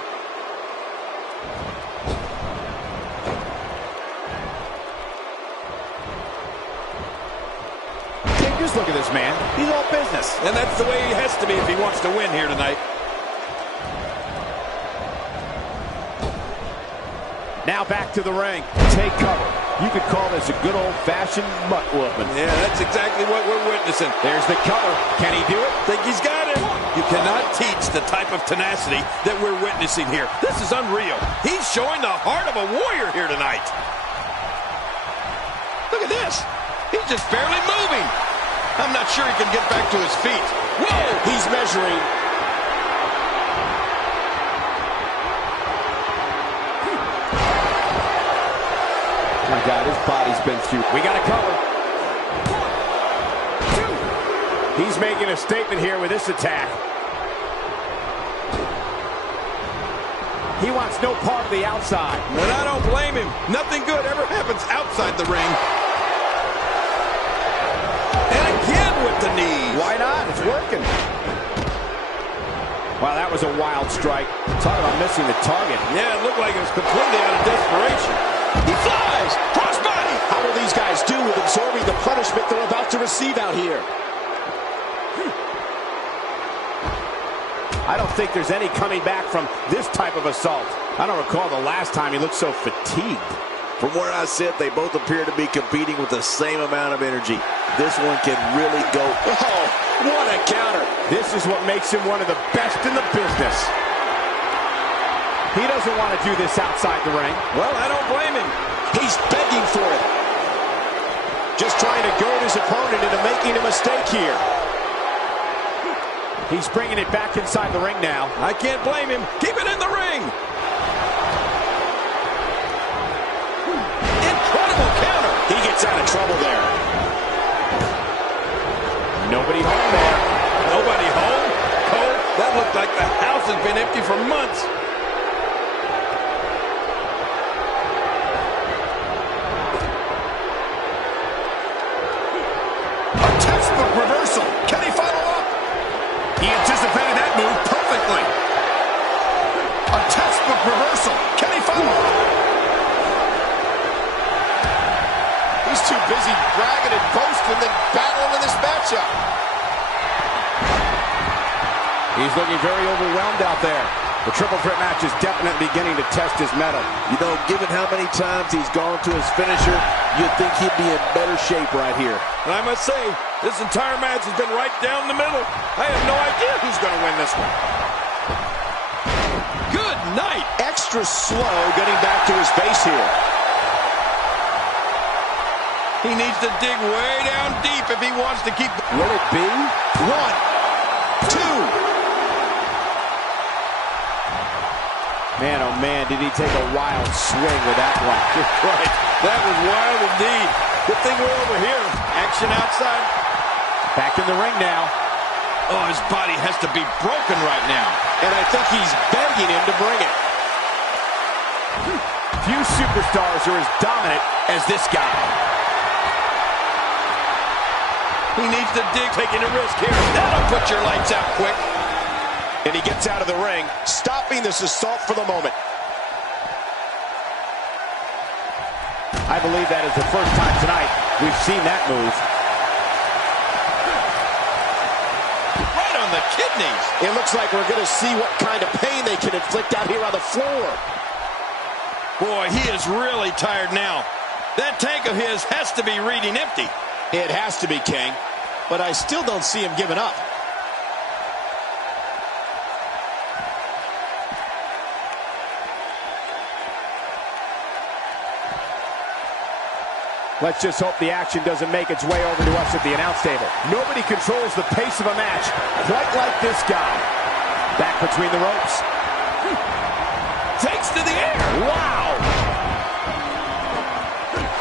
King, just look at this man. He's all business. And that's the way he has to be if he wants to win here tonight. Now back to the ring. Take cover. You could call this a good old-fashioned butt whooping. Yeah, that's exactly what we're witnessing. There's the cover. Can he do it? Think he's got it. You cannot teach the type of tenacity that we're witnessing here. This is unreal. He's showing the heart of a warrior here tonight. Look at this. He's just barely moving. I'm not sure he can get back to his feet. Whoa! He's measuring. Oh my God, his body's been through. We got to cover. 1, 2. He's making a statement here with this attack. He wants no part of the outside. And I don't blame him. Nothing good ever happens outside the ring. And again with the knees. Why not? It's working. Wow, that was a wild strike. Talk about missing the target. Yeah, it looked like it was completely out of desperation. He flies! Crossbody! How will these guys do with absorbing the punishment they're about to receive out here? I don't think there's any coming back from this type of assault. I don't recall the last time he looked so fatigued. From where I sit, they both appear to be competing with the same amount of energy. This one can really go. Oh, what a counter. This is what makes him one of the best in the business. He doesn't want to do this outside the ring. Well, I don't blame him. He's begging for it. Just trying to goad his opponent into making a mistake here. He's bringing it back inside the ring now. I can't blame him. Keep it in the ring. Incredible counter. He gets out of trouble there. Nobody home there. Nobody home? Cole, that looked like the house has been empty for months. A textbook reversal. Can he follow up? He anticipated that move perfectly. A textbook reversal. Can he follow up? He's too busy bragging and boasting than battling in this matchup. He's looking very overwhelmed out there. The triple threat match is definitely beginning to test his mettle. You know, given how many times he's gone to his finisher, you'd think he'd be in better shape right here. And I must say, this entire match has been right down the middle. I have no idea who's going to win this one. Good night. Extra slow getting back to his base here. He needs to dig way down deep if he wants to keep... Will it be? 1, 2. Man, oh man, did he take a wild swing with that one. Right. That was wild indeed. Good thing we're over here. Action outside. Back in the ring now. Oh, his body has to be broken right now. And I think he's begging him to bring it. Few superstars are as dominant as this guy. He needs to dig, taking a risk here. That'll put your lights out quick. And he gets out of the ring, stopping this assault for the moment. I believe that is the first time tonight we've seen that move. Right on the kidneys. It looks like we're going to see what kind of pain they can inflict out here on the floor. Boy, he is really tired now. That tank of his has to be reading empty. It has to be, King. But I still don't see him giving up. Let's just hope the action doesn't make its way over to us at the announce table. Nobody controls the pace of a match quite like this guy. Back between the ropes. Takes to the air. Wow!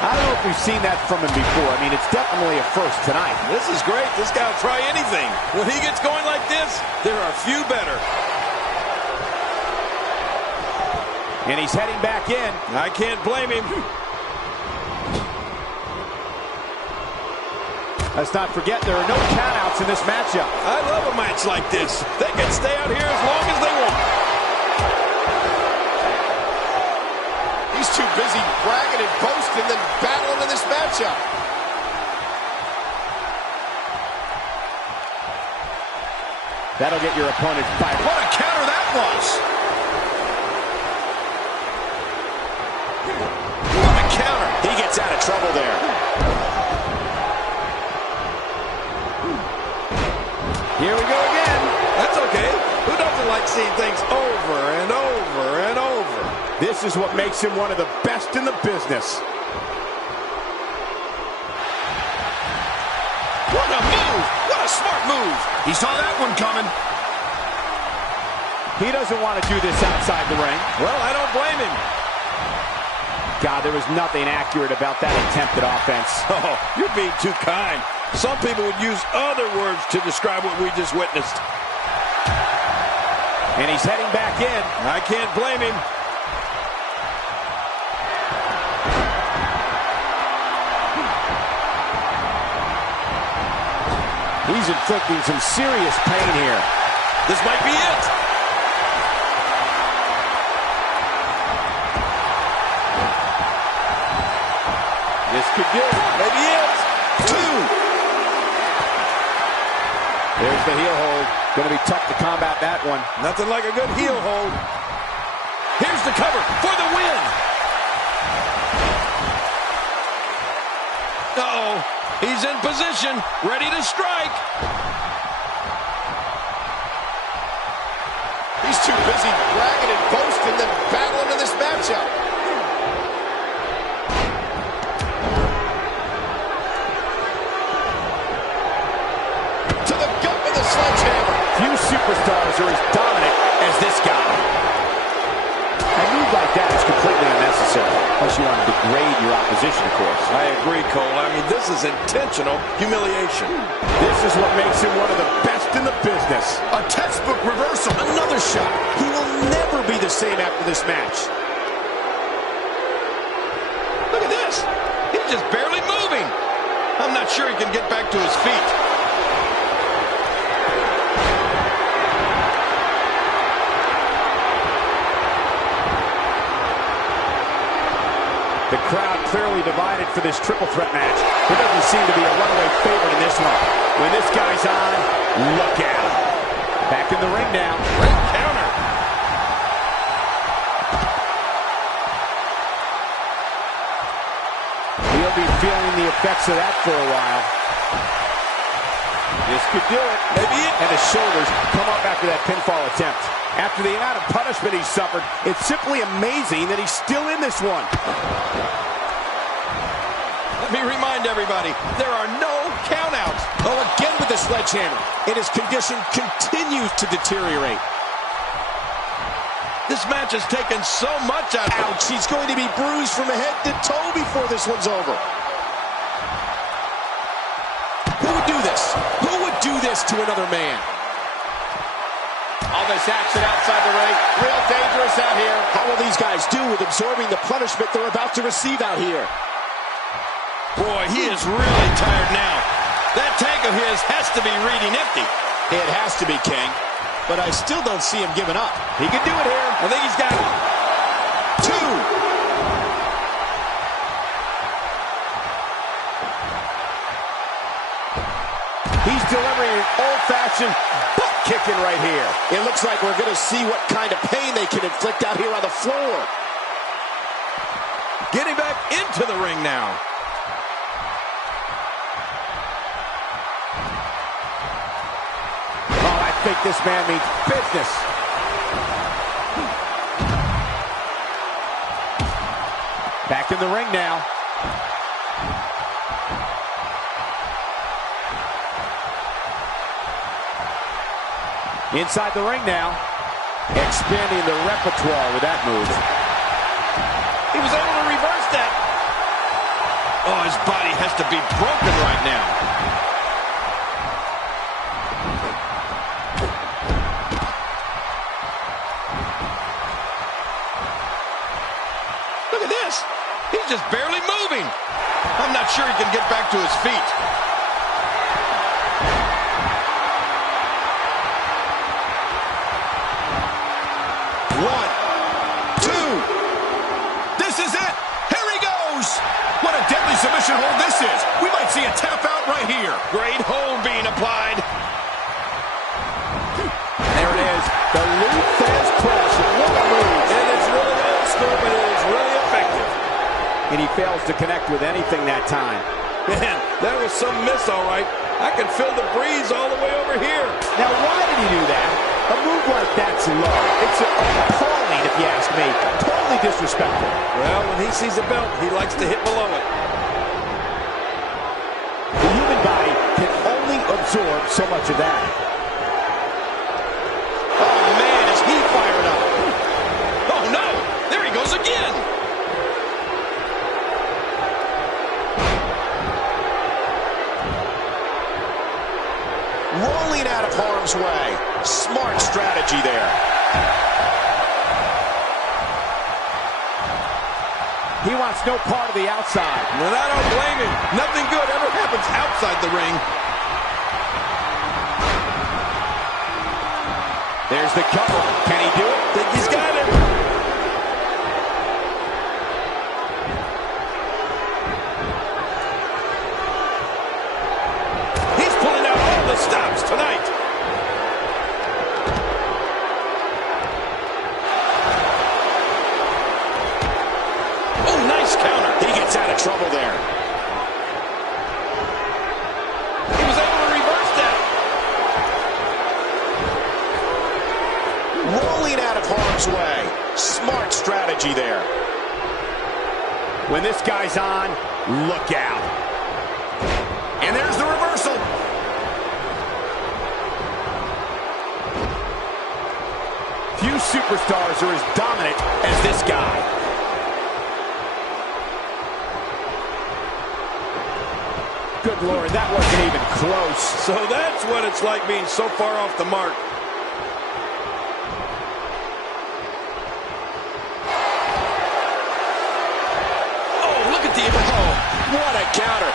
I don't know if we've seen that from him before. I mean, it's definitely a first tonight. This is great. This guy will try anything. When he gets going like this, there are few better. And he's heading back in. I can't blame him. Let's not forget there are no countouts in this matchup. I love a match like this. They can stay out here as long as they want. He's too busy bragging and boasting than battling in this matchup. That'll get your opponent fired. What a counter that was. What a counter. He gets out of trouble there. Here we go again. That's okay. Who doesn't like seeing things over and over and over? This is what makes him one of the best in the business. What a move! What a smart move! He saw that one coming. He doesn't want to do this outside the ring. Well, I don't blame him. God, there was nothing accurate about that attempted offense. Oh, you're being too kind. Some people would use other words to describe what we just witnessed. And he's heading back in. I can't blame him. He's inflicting some serious pain here. This might be it. This could do it. Maybe it. 2. There's the heel hold. Going to be tough to combat that one. Nothing like a good heel hold. Here's the cover for the win. Uh-oh. He's in position, ready to strike. He's too busy bragging and boasting than battling in this matchup. To the gut with a sledgehammer. Few superstars are as dominant as this guy. A move like that is completely unnecessary, unless you want to degrade your opposition, of course. I agree, Cole. I mean, this is intentional humiliation. This is what makes him one of the best in the business. A textbook reversal. Another shot. He will never be the same after this match. Look at this. He's just barely moving. I'm not sure he can get back to his feet. The crowd clearly divided for this triple threat match. There doesn't seem to be a runaway favorite in this one. When this guy's on, look out. Back in the ring now. Great counter. He'll be feeling the effects of that for a while. This could do it. Maybe it. And his shoulders come up after that pinfall attempt. After the amount of punishment he's suffered, it's simply amazing that he's still in this one. Let me remind everybody, there are no countouts. Oh, again with the sledgehammer. And his condition continues to deteriorate. This match has taken so much out of him. Ouch, he's going to be bruised from head to toe before this one's over. Who would do this? Who would do this to another man? All this action outside the ring. Real dangerous out here. How will these guys do with absorbing the punishment they're about to receive out here? Boy, he is really tired now. That tank of his has to be reading empty. It has to be, King. But I still don't see him giving up. He can do it here. I think he's got 2. He's delivering an old-fashioned butt kicking right here. It looks like we're going to see what kind of pain they can inflict out here on the floor. getting back into the ring now. Oh, I think this man means business. Back in the ring now. Inside the ring now. Expanding the repertoire with that move. He was able to reverse that. Oh, his body has to be broken right now. Look at this. He's just barely moving. I'm not sure he can get back to his feet. see a tap out right here. Great hold being applied. There it is. The Lou Thesz press. What a move. And it's really old school, but it is really effective. And he fails to connect with anything that time. Man, that was some miss, all right. I can feel the breeze all the way over here. Now, why did he do that? A move like that's low. It's appalling, if you ask me. Totally disrespectful. Well, when he sees a belt, he likes to hit below it. The human body can only absorb so much of that. Oh, man, is he fired up. Oh, no! There he goes again! Rolling out of harm's way. Smart strategy there. He wants no part of the outside. But I don't blame him. Nothing good ever happens outside the ring. There's the cover. Can he do it? Think he's got him. He's pulling out all the stops tonight. Oh, nice counter. He gets out of trouble there. He was able to reverse that. Rolling out of harm's way. Smart strategy there. When this guy's on, look out. And there's the reversal. Few superstars are as dominant as this guy. Good Lord, that wasn't even close. So that's what it's like being so far off the mark. Oh, look at the... Oh, What a counter.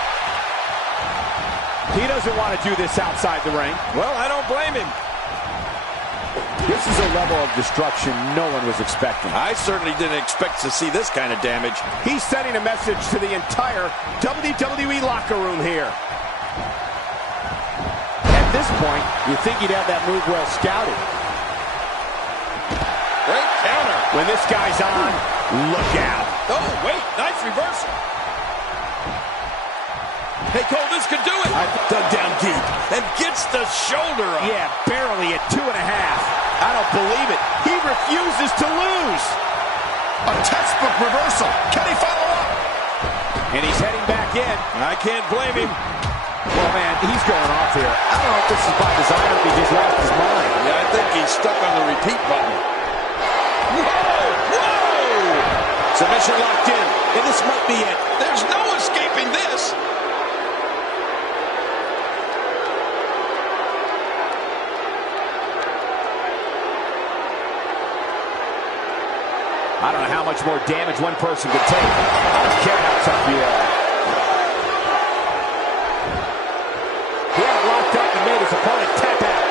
He doesn't want to do this outside the ring. well, I don't blame him. This is a level of destruction no one was expecting. I certainly didn't expect to see this kind of damage. He's sending a message to the entire WWE locker room here. At this point, you'd think he'd have that move well scouted. Great counter. When this guy's on, look out. Oh, wait, nice reversal. Hey, Cole, this could do it. Dug down deep and gets the shoulder up. Yeah, barely at 2.5. I don't believe it. He refuses to lose. A textbook reversal. Can he follow up? And he's heading back in. I can't blame him. Well, man, he's going off here. I don't know if this is by design or if he just lost his mind. Yeah, I think he's stuck on the repeat button. Whoa! Whoa! Submission locked in. And this might be it. There's no escaping this. I don't know how much more damage one person could take. I don't care how tough you are. He had it locked up and made his opponent tap out.